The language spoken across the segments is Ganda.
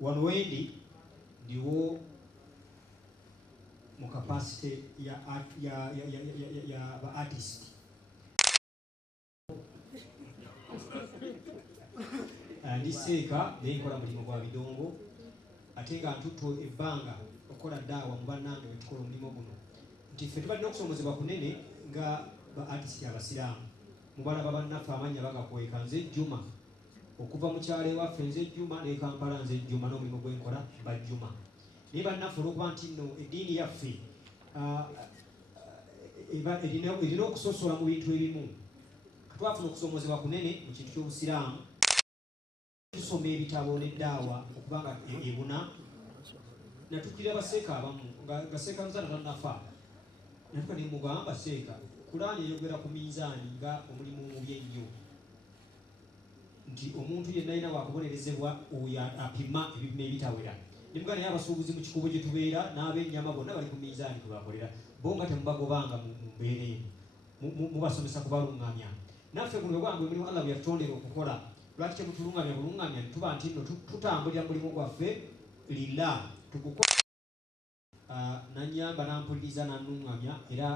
wano wendi ndiwo mu capacity ya ba artist ndiseeka nenkola mulimu gwa bidongo ate nga ntutto ebbanga okola daawa mu bannange bwe tukola omulimu guno nti ffe tubalina okusomozebwa kunene nga ba artist abasiraamu mubalaba bannaffe amannya bagakweka nze Juma okuva mu kyalo ewaffe nze Juma ne Kampala nze Juma n'omulimu gwenkola bajjuma naye bannaffe olw'okuba nti nno eddiini yaffe erina okusosola mu bintu ebimu twafuna okusomozebwa kunene mu kintu ky'obusiraamu tusoma ebitabo n'eddaawa okubanga ebuna natukira abaseeka abamu nga seeka nzana tannafa natuka ne mugamba seeka Kulaani eyogera ku minzaani nga omulimu omubi ennyo nti omuntu yenna alina wakubonerezebwa oyo apima ebipimo ebitawera nimuga naye abasuubuzi mu kikubo gye tubeera n'ab'ennyama bonna bali ku minzaani kwebakolera bo nga temubagobanga mu mbeera eno mubasomesa kubalungamya naffe guno bwange omulimu Allah bwe yatutondera okukola lwaki kyemutulungamya bulungamya tuba nti nno tutambulira mulimu gwaffe lilla tukukola nanyamba nampuliriza nanungamya era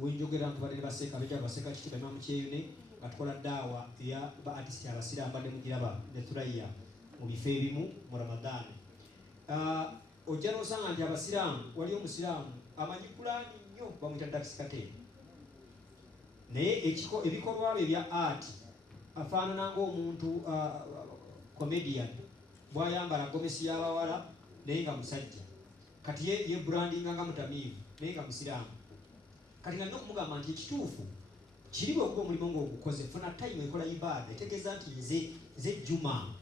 wenjogera ntubadde ne baseeka beja baseeka kitiba imamu kyeyune nga tukola daawa eya ba artist abasiraamu badde mugiraba ne Thuraiya mu bifo ebimu mu Ramadani ojja n'osanga nti abasiraamu wali omusiraamu amanyi Kulaani nnyo bamuyita Dakisikate naye ebikolwa bye ebya art afaanana ng'omuntu comedian bw'ayambala gomesi y'abawala naye nga musajja kati ye brandinga nga mutamiivu naye nga musiraamu kati nga nina okumugamba nti ekituufu kiri bwekuba omulimu ng'ogukoze funa time ekola ibaada etegeeza nti nze Juma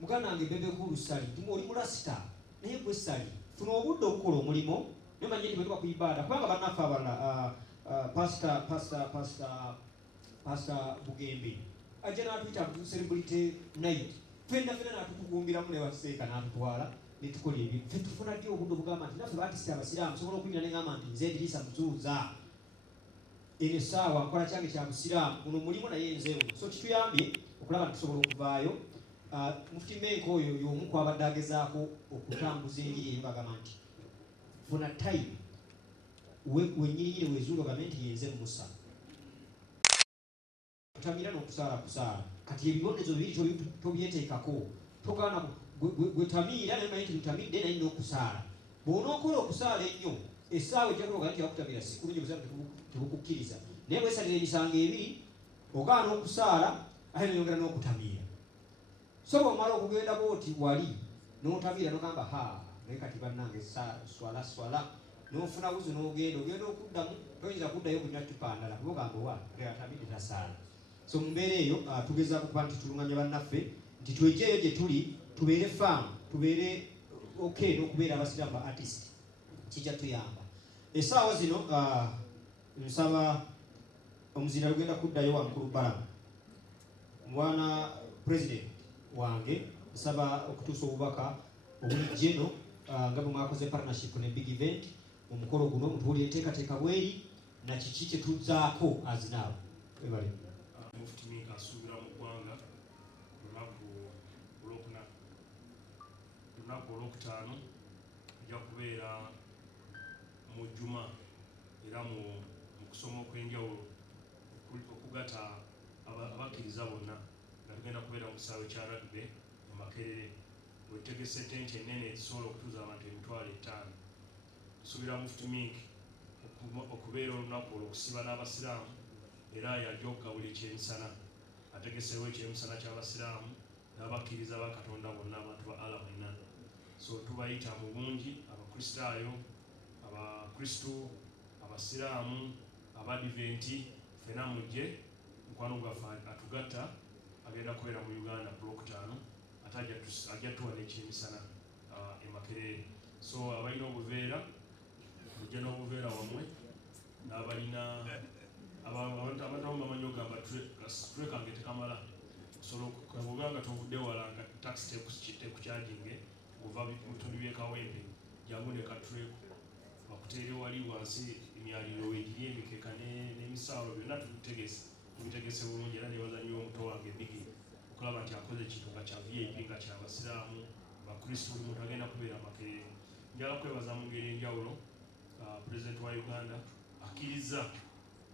muganda wange bebekulu sali oli mulasita naye gwe sali funa obudde okukola omulimu nomanye nti bwetuba ku ibaada kubanga bannaffe abalala Pastor Bugembe ajja n'atuyita celebrity night fenna n'atukugumbiramu ne baseeka n'atutwala netukola ebyo ffe tufuna ddi obudde obugamba nti naffe baatisi abasiraamu sobola okuyimira neŋŋamba nti nze Edirisa Mutuuza eno essaawa nkola kyange kya busiraamu guno mulimu naye nzeewo so kituyambye okulaba nti tusobola okuvaayo Muft Menk oyo y'omu kwabadde agezaako okutambuza enjiri eyo bagamba nti funa time wennyininyini wezuula ogambe nti yenze Musa kutamira n'okusaala kati ebibonezo bibiri tobyeteekako togaana gwetamiira naye manyi nti lutamidde naye n'okusaala bw'onookola okusaala ennyo essaawa ejja kuloga nti yakutamira si kulungi obusiraamu tebukukkiriza naye bwesalira emisango ebiri ogaana okusaala ate n'oyongera n'okutamiira so bw'omala okugenda bw'oti wali n'otamiira n'ogamba naye kati bannange swala n'ofuna buzi n'ogenda okuddamu toyinza kuddayo kunywa tupandala kubogamba owa atamidde tasaala so mu mbeera eyo tugezaako kuba nti tulunganya bannaffe nti twejjeeyo gye tuli tubeere faamu tubeere okay n'okubeera abasiraamu ba artist kijja tuyamba essaawa zino nsaba omuzira lugenda kuddayo wa mukulu Balamu mwana president wange nsaba okutuusa obubaka obulijjeno nga bwe mwakoze partnership ne big event omukolo guno mutuwulire enteekateeka bweri na kiki kye tuzzaako azinaabo ebale Muft Menk asuubira mu ggwanga lunaku olwokutaano ojja kubeera mu Juma era mu kusoma okw'enjawulo okugatta abakkiriza bonna nga tugenda kubeera mu kisaawe kya rugby mu Makerere wetegese tenti ennene ezisobola okutuuza abantu 5,000 tusuubira Muft Menk okubeera olunaku olw'okusiba n'abasiraamu era yajja okugabula ekyemisana ategeseewo ekyemisana ky'abasiraamu n'abakkiriza ba Katonda bonna abantu ba Allah bonna so tubayita mu bungi abakristaayo abakristu abasiraamu abadiventi ffena mujje mukwano gwaffe atugatta agenda kubeera mu Uganda ku Lwokutaano ate ajja tuwa n'ekyemisana e Makerere so abalina obuveera mujje n'obuveera wammwe n'abalina abantu abamu bamanyi ogamba twekange tekamala osobola nga tovudde wala nga taxi tekukyajinge ova mu bitundu by'ekawempe jangu ne katreku bakuteere wali wansi emyaliro egiri emikeeka n'emisaawo byonna tubitegese bulungi era nebaza nnyo omuto wange bigi okulaba nti akoze ekintu nga kya VIP nga kyabasiraamu Kristo buli muntu agenda kubeera Makerere. Njala kwebaza mu ngeri enjawulo President wa Uganda akkiriza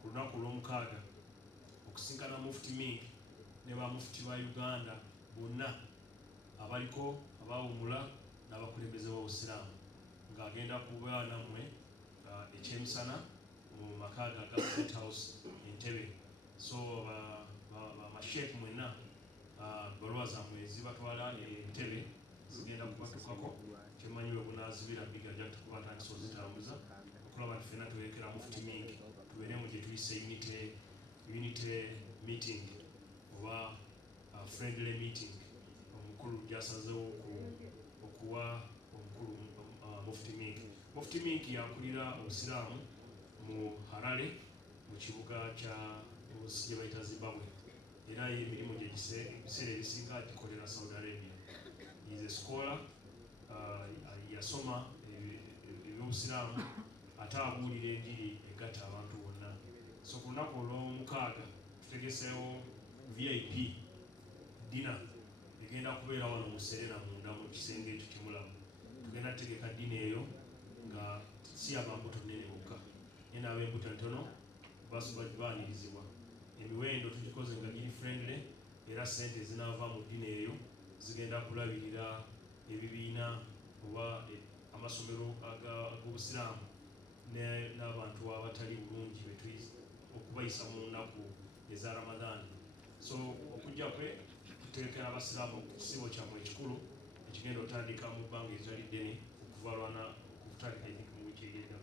ku lunaku olw'omukaaga okusinkana Muft Menk ne ba Mufti wa Uganda bonna abaliko abawumula n'abakulembeze b'Obusiraamu ng'agenda kuba nammwe ekyemisana mu makaaga ga State House Entebbe. So amasheekh mwenna balwa zammwe zibatwala Entebbe zigenda kubatukako kyemanyi we bunaazibira biga jja tukubatandisa ozitambuza okulaba nti ffenna tuwerekera Muft Menk tubeeremu gye tuyise unity meeting oba friendly meeting omukulu gyasazeewo okuwa omukulu Muft Menk. Muft Menk yakulira Obusiraamu mu Harare mu kibuga kya gye bayita Zimbabwe era emirimu gye ebiseera ebisinga gikolera Saudi Arabia. He is a scholar, yasoma eby'Obusiraamu ate abuulira enjiri egatta abantu bonna. So ku lunaku olw'omukaaga tutegeseewo VIP dina egenda kubeera wano mu Serena munda mu kisenge ekyo kimulamu. Tugenda tutegeka dina eyo nga si abambuto nnene bokka naye n'ab'embuto ntono baanirizibwa. Emiwendo tugikoze nga giri friendly era ssente ezinaava mu dina eyo zigenda kulabirira ebibiina oba amasomero ag'Obusiraamu n'abantu abatali bulungi okubayisa mu nnaku eza Ramadan. So okujja kwe tuteekera Abasiraamu ekisibo kyammwe ekikulu ekigenda otandika mu bbanga eritali ddene okuva lwana okutandika mu wiiki egenda.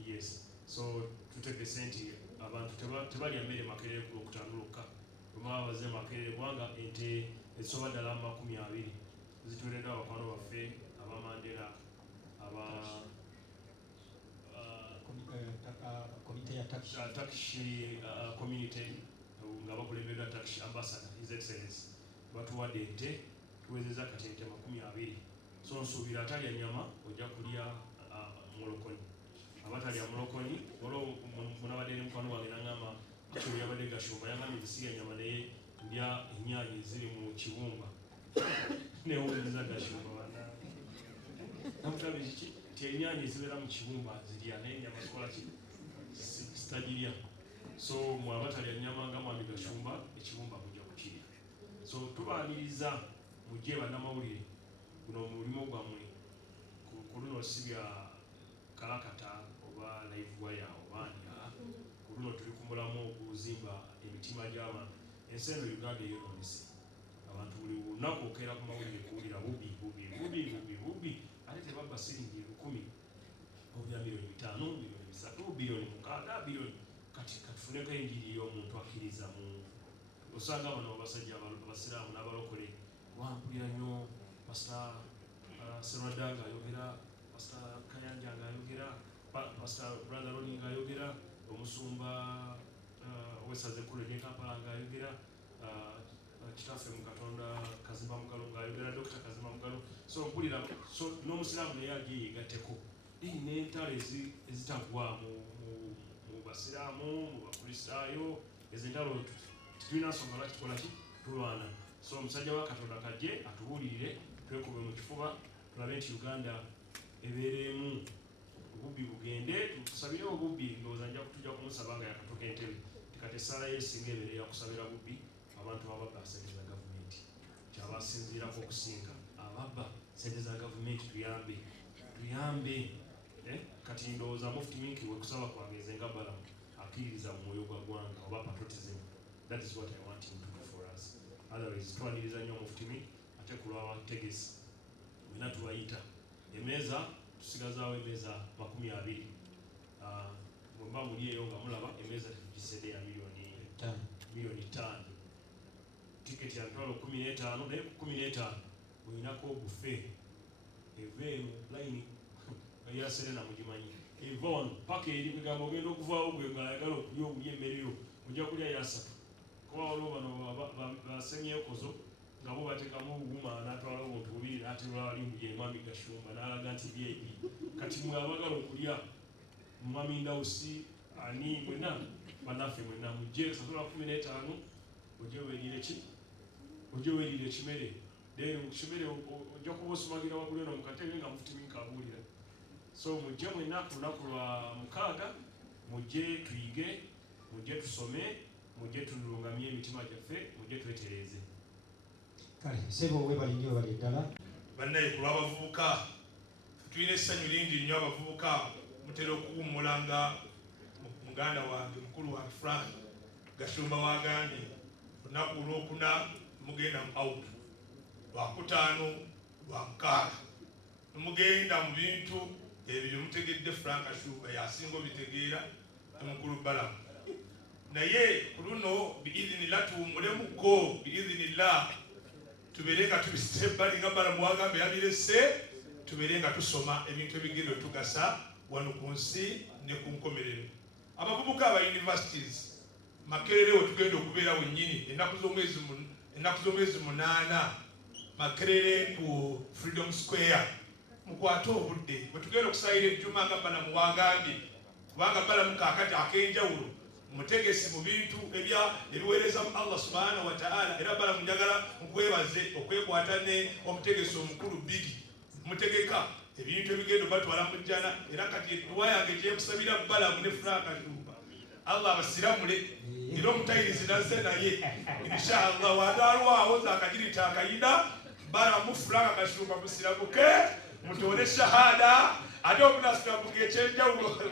Yes, so tutegese nti abantu tebalya mmere Makerere ku Lwokutaano lwokka bwemaba baze Makerere kubanga ente ezisoba ddala 20 zituweereddwa abakwano baffe abamandera komite ya Turkish community nga bakulembeddwa Turkish ambassador His Excellency batuwadde ente tuwezezza kati ente 20. So nsuubira atalya nnyama ojja kulya mulokoni. Abatalya mulokoni olwo munabadde ne mukwano wange n'aŋŋamba ekyo yabadde gashumba yangambye zisiga nnyama naye ndya ennyaanya eziri mu kibumba newuliza gashumba namugambye kiki nti ennyaanya ezibeera mu kibumba zirya naye ennyama zikola ki zitagirya. So mwe abatalya nnyama nga mwami gashumba ekibumba mujja kukirya. So tubaaniriza mujje bannamawulire guno mulimu gwammwe ku luno si bya kalakata oba live wire oba nya ku luno tuli ku mulamu okuzimba emitima gy'abantu. Ensi eno Uganda eyonoonese abantu buli lunaku okeera ku mawulire kuwulira bubi ate tebabba siringi 1000 obya milioni 5 milioni 3 bilioni 6 bilioni kati katufuneko enjiri y'omuntu akkiriza mu osanga bano abasajja abasiraamu n'abalokole wampulira nnyo Pastor Serwadanga ayogera, Pastor Kayanja ayogera, Pastor Brother Roni ayogera, omusumba wesaze kule ne Kampala ayogera, kitaffe mu Katonda Kazimba Mugalo ayogera, Dr. Kazimba Mugalo. So mpulira so n'omusiraamu naye agiye gatteko n'entalo ezitagwa mu basiraamu mu bakristaayo ezentalo tulina nsonga lwaki tukola ki tulwana. So omusajja wa Katonda kajje atubuulirire twekube mu kifuba tulabe nti Uganda ebeeremu obubbi bugende. Tusabire obubbi ndowooza nja kutujja kumusaba nga yakatoka Entebbe tikati essala yeesinga ebeere yakusabira bubbi abantu ababba ssente za gavumenti kyabasinziirako okusinga ababba ssente za gavumenti tuyambe kati ndowooza Muft Menk wekusaba kwangeze nga balamu akkiririza mu mwoyo gwa ggwanga oba patriotism. That is what I want him to do for us. Otherwise twaniriza nnyo Muft Menk ate ku lw'abategesi wena tubayita emeeza tusigazaawo emeeza 20. Bwemba muli eyo nga mulaba emeeza tetugisedde ya milioni 5. Tiketi ya mitwalo 15 naye ku 15 olinako bufe eveenu layini eya Serena mugimanyi eva wano paka eri kugamba ogenda okuvaawo gwe ng'ayagala okulya okulya emmereyo ojja kulya yasatu kuba waliwo bano basemyekozo nga bo bateekamu obuguma n'atwala obuntu bubiri n'aterula wali mbuye mwami gashumba n'alaga nti byebi kati mwe abagala okulya mwami ndawusi ani mwenna bannaffe mwenna mujje sasula 15 ojje weerire ekimere then ushobere ojja kuba osumagira waggulu eno mu katebe nga Muft Menk abuulira. So mujje mwenna ku lunaku lwa mukaaga, mujje tuyige, mujje tusome, mujje tulungamye emitima gyaffe, mujje twetereeze. Kale sebo webali nnyo bali ddala. Bannaye ku lw'abavubuka tulina essanyu lingi nnyo abavubuka mutera okuwummulanga muganda wange mukulu wange Frank Gashumba wagambye olunaku olwokuna mugenda mu out lwakutaano lwamukaaga mugenda mu bintu ebyo mutegedde Frank Gashumba yasinga obitegeera mukulu Balamu naye ku luno biidhinillah tuwummulemuko biidhinillah tubeere nga tubisite ebbali nga Balamu wagambye yabirese tubeere nga tusoma ebintu ebigenda tugasa wano ku nsi ne ku nkomerero. Abavubuka aba universities Makerere we tugenda okubeera wennyini ennaku z'omwezi 8 Makerere ku Freedom Square mukwate obudde bwe tugenda okusayira ejjuma nga Balamu wagambye kubanga Balamu kaakati ak'enjawulo mutegesi mu bintu ebiweereza mu Allah subhanahu wa ta'ala era Balamu njagala nkwebaze okwekwata ne omutegesi omukulu Bigi mutegeka ebintu ebigendo batwala mu jjana era kati edduwa yange gyekusabira Balamu ne Frank Gashumba Allah abasiramule era omutayirizi nazze naye inshallah wadalwawo zakagirita akayida Balamu Frank Gashumba musiramuke mutoole shahada ate omunasiramuke ekyenjawulo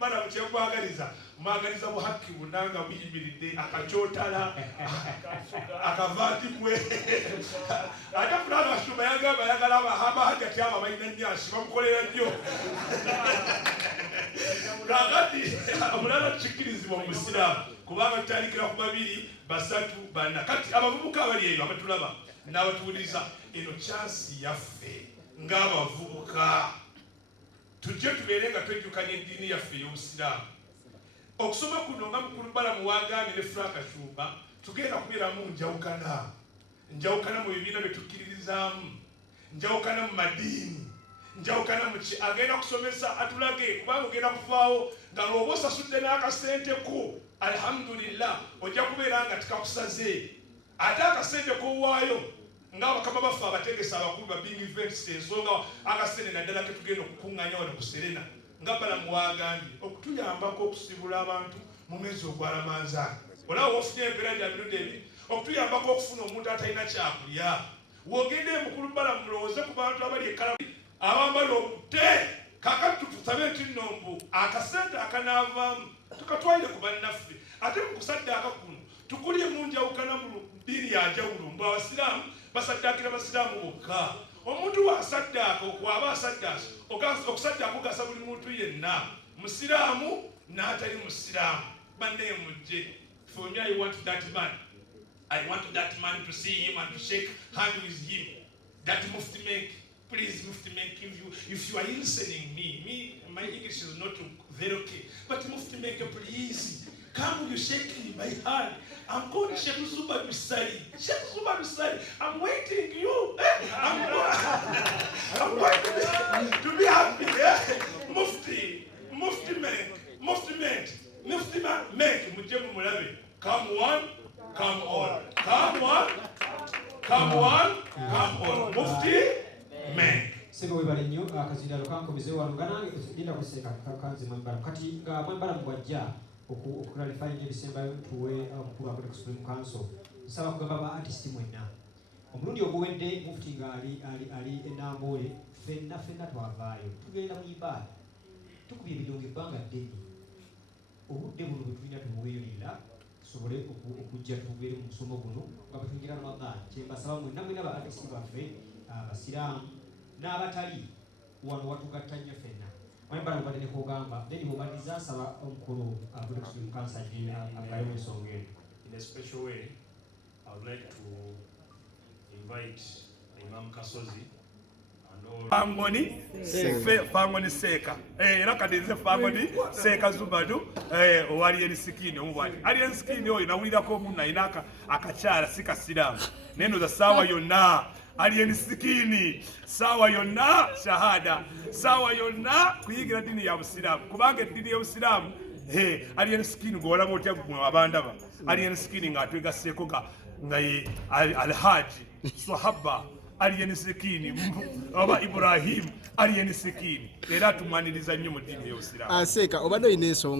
Balamu kyemwagaliza mwagaliza buhakki bunanga buyimiridde akakyotala akavandimwe ate Frank Gashumba yagamba yagala abahajjati abo balina nnyashi bamukolera nnyo kakati omulala tukikkirizibwa mu Busiraamu kubanga tutandikira ku 2 3 4 kati abavubuka abali eyo abatulaba n'abatuwuliriza eno chansi yaffe ng'abavubuka tujje tubeere nga twejjukanya eddiini yaffe ey'Obusiraamu. Okusoma kuno nga mukulu Balamu wagambye ne Frank Gashumba tugenda kubeeramu njawukana mu bibiina bye tukkiririzaamu, njawukana mu madiini, njawukana mu ki agenda kusomesa atulage kubanga ogenda kuvaawo nga lwoba osasudde n'akasente ko alhamdulillah ojja kubeera nga tikakusaze ate akasente kowaayo ng'abakama baffe abategesi abakulu ba big events ensonga akasente naddala ketugenda okukuŋŋaanya wano ku Serena nga Balamu wagambye okutuyambako okusibula abantu mu mwezi ogw'Alamanzaani olaba wofunye empeera gya mirundi ebiri okutuyambako okufuna omuntu atalina kyakulya wogende mukulu Balamu mulowooze ku bantu abali ekala abambala obute kakati tusabe nti nnombu akasente akanaavaamu tukatwalire ku bannaffe ate mu kusaddaaka kuno tukulye mu njawukana mu ddiini ya njawulo mbu Abasiraamu basaddaakira Basiraamu bokka omuntu wasaddaaka okwaba asaddaaka okusaddaaka kugasa buli muntu yenna Musiraamu n'atali Musiraamu banne mujje for me I want that man to see him and to shake hand with him that Muft Menk. Please, Muft Menk, if you are listening my English is not very okay. But Muft Menk, please, come you shake my hand. I'm going to Sheikh Zuba Dusari. Sheikh Zuba Dusari, I'm waiting you. I'm going to be happy. Yeah? Muft Menk, Mujebu Mulabi. Come one, come all. Come one, come all. Mufti Menk. Sebo webale nnyo akazindalo kankomezewo wano nga nange linda kuseka kanze mwembala kati nga mwembala mubajja okulalify ebisembayo tuwe omukulu akote ku Supreme Council nsaba kugamba ba artist mwenna omulundi oguwedde Mufti nga ali enambole fenna twavaayo tugenda mu ibaada tukubye ebidongo ebbanga ddene obudde buno bwe tulina tubuweerera tusobole okujja tubeere mu musomo guno nga bwetungira Ramadan kyembasaba mwenna ba artist baffe Abasiraamu n'abatali wano watugatta nnyo ffenna mwembala mubadde nekugamba then mumaliza asaba omukulu akote ku Supreme Council agayo ensonga eyo. In a special way, I would like to invite Imam Kasozi Fangoni Seka. Era kadinze Fangoni Seka Zubadu owali erisikini omubali. Ali erisikini oyo nawulirako munna inaka akakyala sikasiramu. Neno za sawa yonna ali erisikini sawa yonna shahada sawa yonna kuyigira dini ya Busiraamu kubanga dini ya Busiraamu ali erisikini gola motya mu abandaba ali erisikini nga twegaseeko nga alhaji sahaba aliyeni sikini oba Ibrahim aliyeni sikini era tumwaniriza nnyo mu ddiini y'Obusiraamu. Aseka obadde oyina ensonga